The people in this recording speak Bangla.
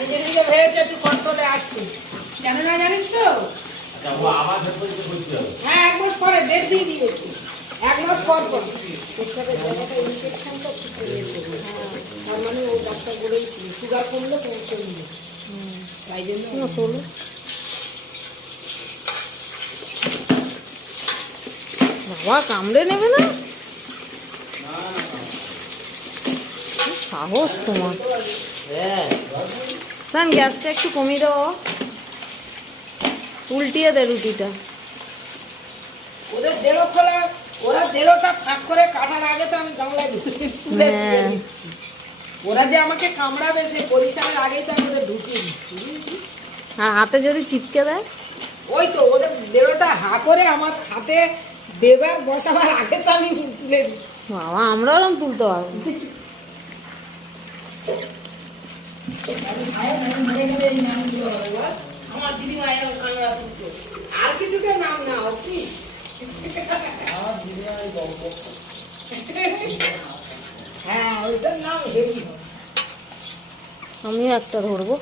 নিজে নিজে ভেবেছে একটু কন্ট্রোলে আসছে, কেন না জানিস তো? হ্যাঁ, 1 মাস পরে ডেট দিয়ে দিয়েছি, 1 মাস পর পর পেশাবের জায়গাটা ইনফেকশনটা ঠিক হয়ে গেছে। হ্যাঁ, তার মানে ও ডাক্তার বলেছিল সুগার কমলে তোমার চলবে, তাই জন্য তোলো। বাবা কামড়ে নেবে না? সাহস তোমার। সান গ্যাসটা একটু কমিয়ে দাও, উল্টিয়ে দে রুটিটা। ওদের দেলো খোলা, ওরা দেলোটা ফাঁক করে কাটার আগে তো আমি গামলায় তুলে দিয়ে দিচ্ছি। ওরা যে আমাকে কামড়াবে সেই পরিষ্কারের আগেই তো আমি ওদের ঢুকিয়ে দিচ্ছি। হ্যাঁ, হাতে যদি চিপকে দেয়, ওই তো ওদের দেলোটা হা করে আমার হাতে দেবার বসাবার আগে তো আমি তুলে দিচ্ছি। বাবা আমরাও এরকম তুলতে পারবো না। আমার দিদি মায়ের কামড়া তুলতো, আর কিছুতে নাম না কি হ্যাঁ, ওইটার নাম হেভি। আমিও একটা ধরবো।